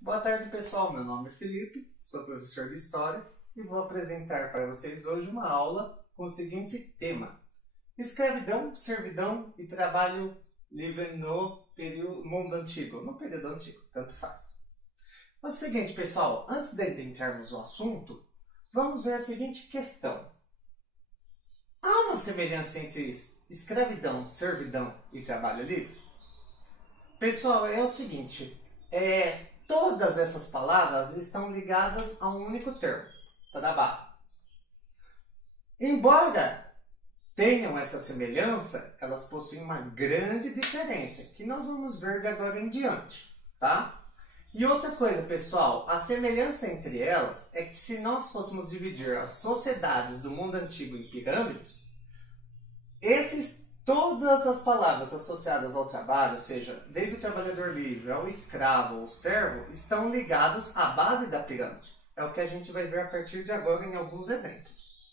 Boa tarde, pessoal. Meu nome é Felipe, sou professor de História e vou apresentar para vocês hoje uma aula com o seguinte tema: escravidão, servidão e trabalho livre no mundo antigo, no período antigo, tanto faz. É o seguinte, pessoal, antes de entrarmos no assunto, vamos ver a seguinte questão. Há uma semelhança entre escravidão, servidão e trabalho livre? Pessoal, é o seguinte, todas essas palavras estão ligadas a um único termo, trabalho. Embora tenham essa semelhança, elas possuem uma grande diferença, que nós vamos ver de agora em diante, tá? E outra coisa, pessoal, a semelhança entre elas é que se nós fôssemos dividir as sociedades do mundo antigo em pirâmides, todas as palavras associadas ao trabalho, ou seja, desde o trabalhador livre ao escravo ou servo, estão ligados à base da pirâmide. É o que a gente vai ver a partir de agora em alguns exemplos.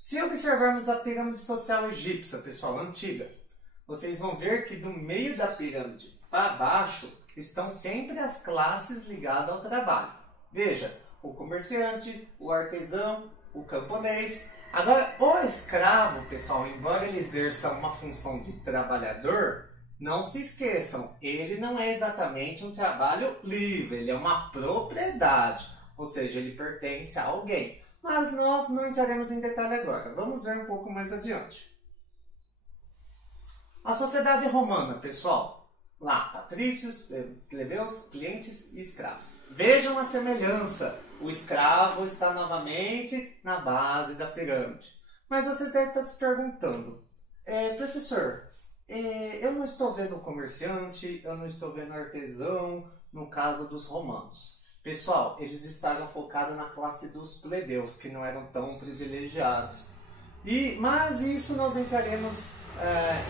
Se observarmos a pirâmide social egípcia, pessoal, antiga, vocês vão ver que do meio da pirâmide para baixo estão sempre as classes ligadas ao trabalho. Veja, o comerciante, o artesão, o camponês. Agora, o escravo, pessoal, embora ele exerça uma função de trabalhador, não se esqueçam, ele não é exatamente um trabalho livre, ele é uma propriedade, ou seja, ele pertence a alguém. Mas nós não entraremos em detalhe agora, vamos ver um pouco mais adiante. A sociedade romana, pessoal, lá, patrícios, plebeus, clientes e escravos. Vejam a semelhança. O escravo está novamente na base da pirâmide. Mas vocês devem estar se perguntando, professor, eu não estou vendo o comerciante, eu não estou vendo o artesão, no caso dos romanos. Pessoal, eles estavam focados na classe dos plebeus, que não eram tão privilegiados. Mas isso nós entraremos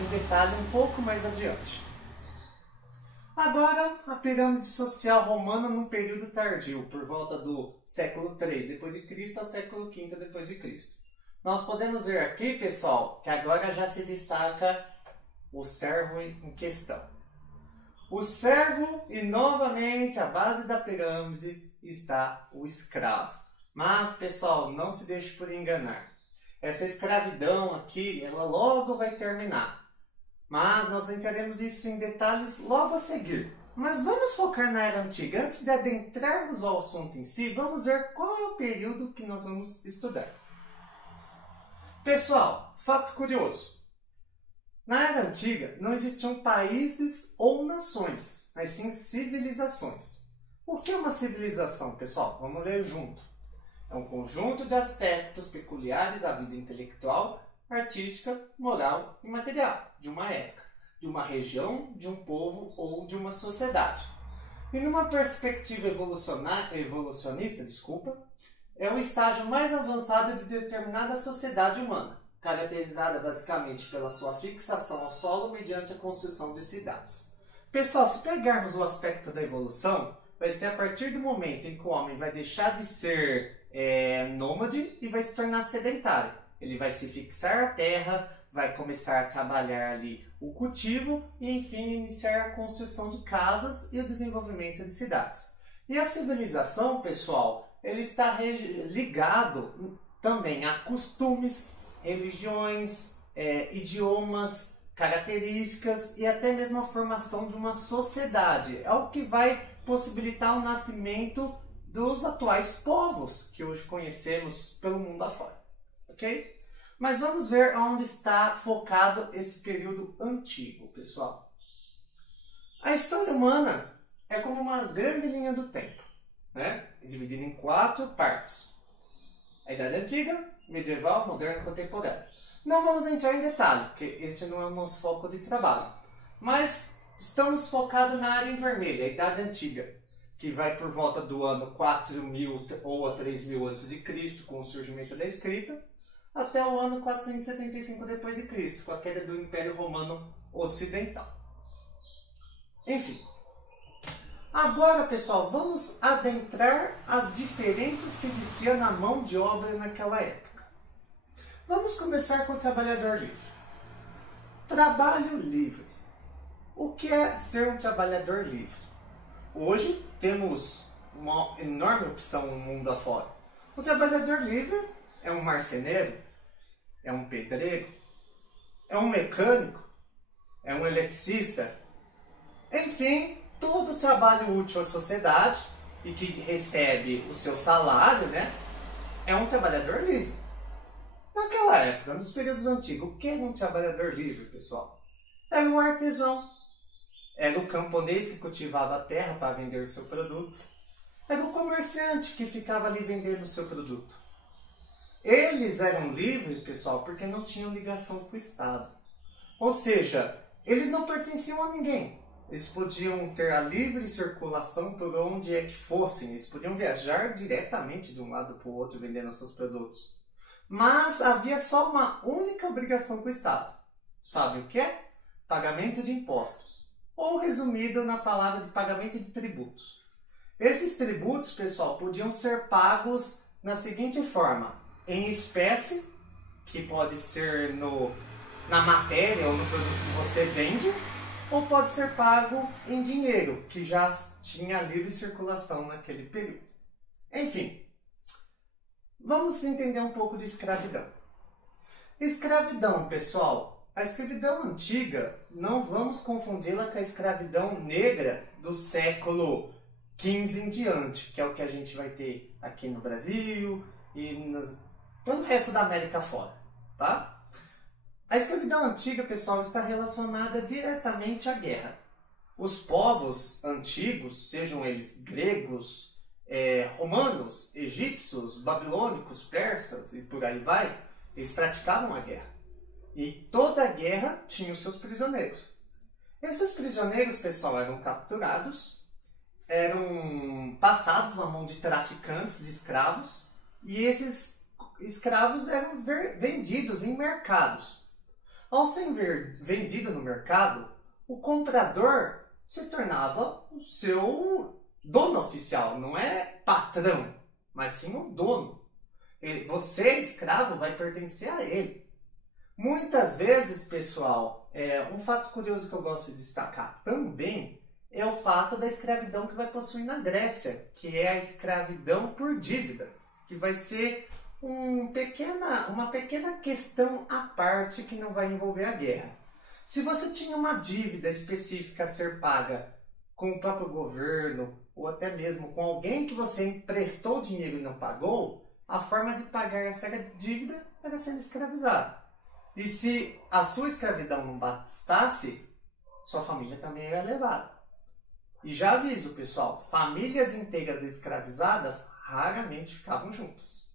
em detalhe um pouco mais adiante. Agora, a pirâmide social romana num período tardio, por volta do século III d.C. ao século V d.C. Nós podemos ver aqui, pessoal, que agora já se destaca o servo em questão. O servo e, novamente, a base da pirâmide está o escravo. Mas, pessoal, não se deixe por enganar. Essa escravidão aqui, ela logo vai terminar. Mas nós entraremos isso em detalhes logo a seguir. Mas vamos focar na Era Antiga. Antes de adentrarmos ao assunto em si, vamos ver qual é o período que nós vamos estudar. Pessoal, fato curioso. Na Era Antiga não existiam países ou nações, mas sim civilizações. O que é uma civilização, pessoal? Vamos ler junto. É um conjunto de aspectos peculiares à vida intelectual, artística, moral e material de uma época, de uma região, de um povo ou de uma sociedade. E numa perspectiva evolucionista, é o estágio mais avançado de determinada sociedade humana, caracterizada basicamente pela sua fixação ao solo mediante a construção de cidades. Pessoal, se pegarmos o aspecto da evolução, vai ser a partir do momento em que o homem vai deixar de ser nômade e vai se tornar sedentário. Ele vai se fixar à terra, vai começar a trabalhar ali o cultivo e, enfim, iniciar a construção de casas e o desenvolvimento de cidades. E a civilização, pessoal, ele está ligado também a costumes, religiões, idiomas, características e até mesmo a formação de uma sociedade. É o que vai possibilitar o nascimento dos atuais povos que hoje conhecemos pelo mundo afora. Ok? Mas vamos ver onde está focado esse período antigo, pessoal. A história humana é como uma grande linha do tempo, né? Dividida em 4 partes. A Idade Antiga, Medieval, Moderna e Contemporânea. Não vamos entrar em detalhe, porque este não é o nosso foco de trabalho. Mas estamos focados na área em vermelho, a Idade Antiga, que vai por volta do ano 4000 ou a 3000 a.C., com o surgimento da escrita, até o ano 475 d.C., com a queda do Império Romano Ocidental. Enfim. Agora, pessoal, vamos adentrar as diferenças que existiam na mão de obra naquela época. Vamos começar com o trabalhador livre. Trabalho livre. O que é ser um trabalhador livre? Hoje temos uma enorme opção no mundo afora. O trabalhador livre é um marceneiro, é um pedreiro, é um mecânico, é um eletricista. Enfim, todo trabalho útil à sociedade e que recebe o seu salário, né, é um trabalhador livre. Naquela época, nos períodos antigos, o que era um trabalhador livre, pessoal? Era um artesão, era o camponês que cultivava a terra para vender o seu produto, era o comerciante que ficava ali vendendo o seu produto. Eles eram livres, pessoal, porque não tinham ligação com o Estado. Ou seja, eles não pertenciam a ninguém. Eles podiam ter a livre circulação por onde é que fossem. Eles podiam viajar diretamente de um lado para o outro vendendo seus produtos. Mas havia só uma única obrigação com o Estado. Sabe o que é? Pagamento de impostos. Ou resumido na palavra de pagamento de tributos. Esses tributos, pessoal, podiam ser pagos na seguinte forma: em espécie, que pode ser na matéria ou no produto que você vende, ou pode ser pago em dinheiro, que já tinha livre circulação naquele período. Enfim, vamos entender um pouco de escravidão. Escravidão, pessoal, a escravidão antiga, não vamos confundi-la com a escravidão negra do século XV em diante, que é o que a gente vai ter aqui no Brasil e pelo resto da América fora, tá? A escravidão antiga, pessoal, está relacionada diretamente à guerra. Os povos antigos, sejam eles gregos, romanos, egípcios, babilônicos, persas e por aí vai, eles praticavam a guerra. E toda guerra tinha os seus prisioneiros. Esses prisioneiros, pessoal, eram capturados, eram passados à mão de traficantes de escravos, e esses escravos eram vendidos em mercados. Ao ser vendido no mercado, o comprador se tornava o seu dono oficial. Não é patrão, mas sim o dono. Você, escravo, vai pertencer a ele. Muitas vezes, pessoal, um fato curioso que eu gosto de destacar também é o fato da escravidão que vai possuir na Grécia, que é a escravidão por dívida, que vai ser uma pequena questão à parte que não vai envolver a guerra. Se você tinha uma dívida específica a ser paga com o próprio governo, ou até mesmo com alguém que você emprestou dinheiro e não pagou, a forma de pagar essa dívida era sendo escravizado. E se a sua escravidão não bastasse, sua família também era levada. E já aviso, pessoal, famílias inteiras escravizadas raramente ficavam juntas.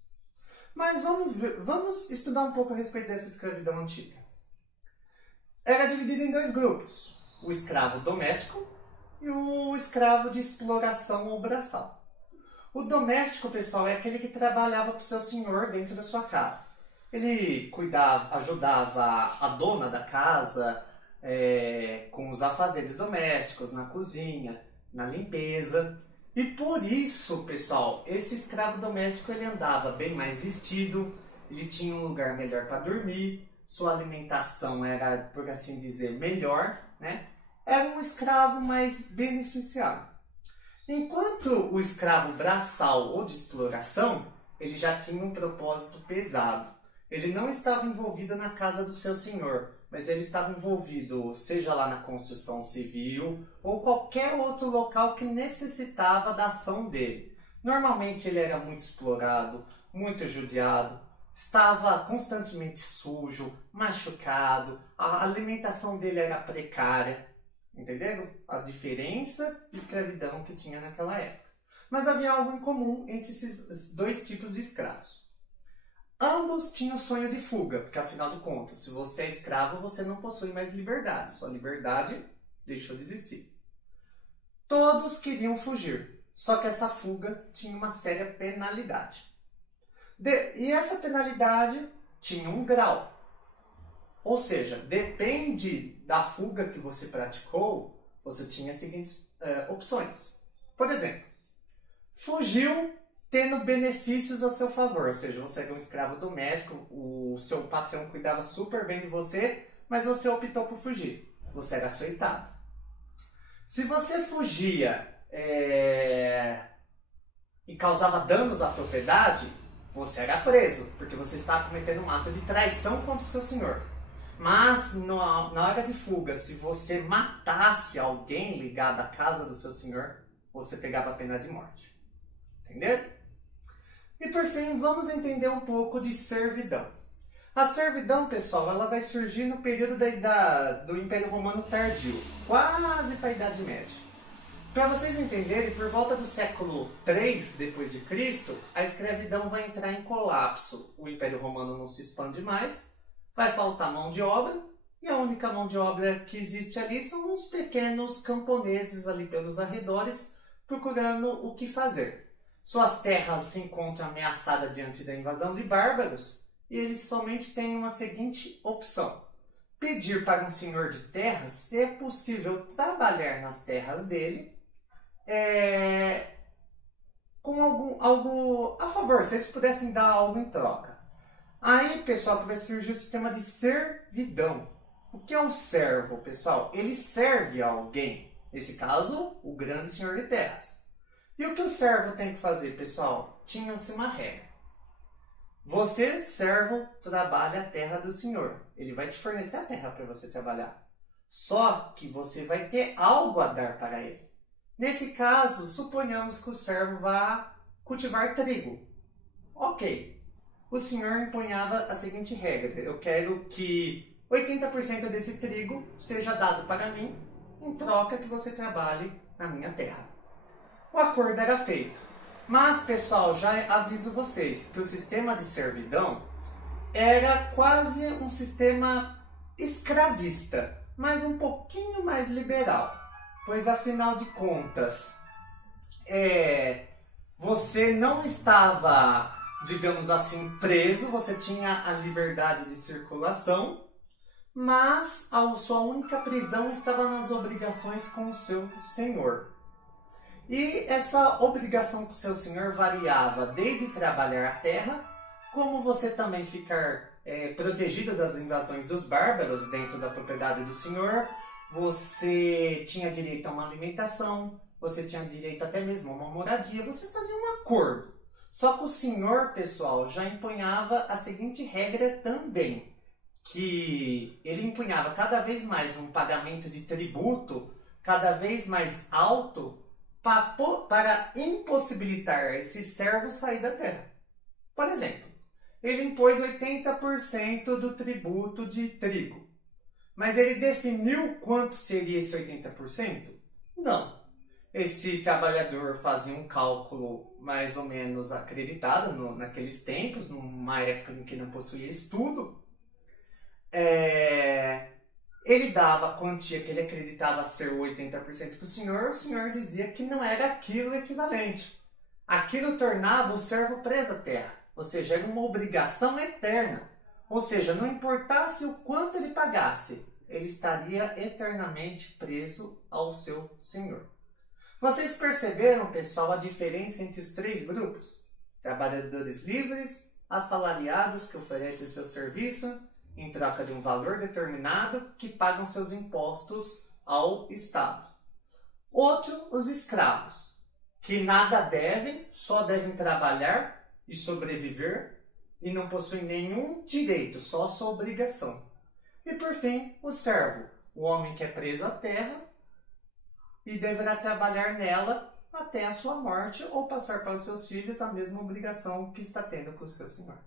Mas vamos estudar um pouco a respeito dessa escravidão antiga. Era dividida em dois grupos: o escravo doméstico e o escravo de exploração ou braçal. O doméstico, pessoal, é aquele que trabalhava para o seu senhor dentro da sua casa. Ele ajudava a dona da casa com os afazeres domésticos, na cozinha, na limpeza. E por isso, pessoal, esse escravo doméstico ele andava bem mais vestido, ele tinha um lugar melhor para dormir, sua alimentação era, por assim dizer, melhor, né? Era um escravo mais beneficiado. Enquanto o escravo braçal ou de exploração, ele já tinha um propósito pesado. Ele não estava envolvido na casa do seu senhor, mas ele estava envolvido, seja lá na construção civil ou qualquer outro local que necessitava da ação dele. Normalmente ele era muito explorado, muito judiado, estava constantemente sujo, machucado, a alimentação dele era precária. Entenderam a diferença de escravidão que tinha naquela época? Mas havia algo em comum entre esses dois tipos de escravos. Ambos tinham sonho de fuga, porque afinal de contas, se você é escravo, você não possui mais liberdade. Sua liberdade deixou de existir. Todos queriam fugir, só que essa fuga tinha uma séria penalidade. E essa penalidade tinha um grau. Ou seja, depende da fuga que você praticou, você tinha as seguintes opções. Por exemplo, fugiu tendo benefícios a seu favor, ou seja, você era um escravo doméstico, o seu patrão cuidava super bem de você, mas você optou por fugir, você era açoitado. Se você fugia e causava danos à propriedade, você era preso, porque você estava cometendo um ato de traição contra o seu senhor. Mas na hora de fuga, se você matasse alguém ligado à casa do seu senhor, você pegava a pena de morte. Entenderam? E por fim, vamos entender um pouco de servidão. A servidão, pessoal, ela vai surgir no período do Império Romano Tardio, quase para a Idade Média. Para vocês entenderem, por volta do século III d.C., a escravidão vai entrar em colapso. O Império Romano não se expande mais, vai faltar mão de obra, e a única mão de obra que existe ali são uns pequenos camponeses ali pelos arredores, procurando o que fazer. Suas terras se encontram ameaçadas diante da invasão de bárbaros, e eles somente têm uma seguinte opção: pedir para um senhor de terras se é possível trabalhar nas terras dele com algo a favor, se eles pudessem dar algo em troca. Aí, pessoal, vai surgir o sistema de servidão. O que é um servo, pessoal? Ele serve a alguém. Nesse caso, o grande senhor de terras. E o que o servo tem que fazer, pessoal? Tinha-se uma regra. Você, servo, trabalha a terra do senhor. Ele vai te fornecer a terra para você trabalhar. Só que você vai ter algo a dar para ele. Nesse caso, suponhamos que o servo vá cultivar trigo. Ok. O senhor empunhava a seguinte regra: eu quero que 80% desse trigo seja dado para mim, em troca que você trabalhe na minha terra. O acordo era feito. Mas, pessoal, já aviso vocês que o sistema de servidão era quase um sistema escravista, mas um pouquinho mais liberal. Pois, afinal de contas, você não estava, digamos assim, preso, você tinha a liberdade de circulação, mas a sua única prisão estava nas obrigações com o seu senhor. E essa obrigação com o seu senhor variava desde trabalhar a terra, como você também ficar protegido das invasões dos bárbaros dentro da propriedade do senhor, você tinha direito a uma alimentação, você tinha direito até mesmo a uma moradia, você fazia um acordo. Só que o senhor, pessoal, já empunhava a seguinte regra também, que ele empunhava cada vez mais um pagamento de tributo cada vez mais alto para impossibilitar esse servo sair da terra. Por exemplo, ele impôs 80% do tributo de trigo. Mas ele definiu quanto seria esse 80%? Não. Esse trabalhador fazia um cálculo mais ou menos acreditado naqueles tempos, numa época em que não possuía estudo. Ele dava a quantia que ele acreditava ser o 80% para o senhor dizia que não era aquilo equivalente. Aquilo tornava o servo preso à terra, ou seja, era uma obrigação eterna. Ou seja, não importasse o quanto ele pagasse, ele estaria eternamente preso ao seu senhor. Vocês perceberam, pessoal, a diferença entre os três grupos? Trabalhadores livres, assalariados que oferecem o seu serviço em troca de um valor determinado que pagam seus impostos ao Estado. Outro, os escravos, que nada devem, só devem trabalhar e sobreviver e não possuem nenhum direito, só a sua obrigação. E por fim, o servo, o homem que é preso à terra e deverá trabalhar nela até a sua morte ou passar para os seus filhos a mesma obrigação que está tendo com o seu senhor.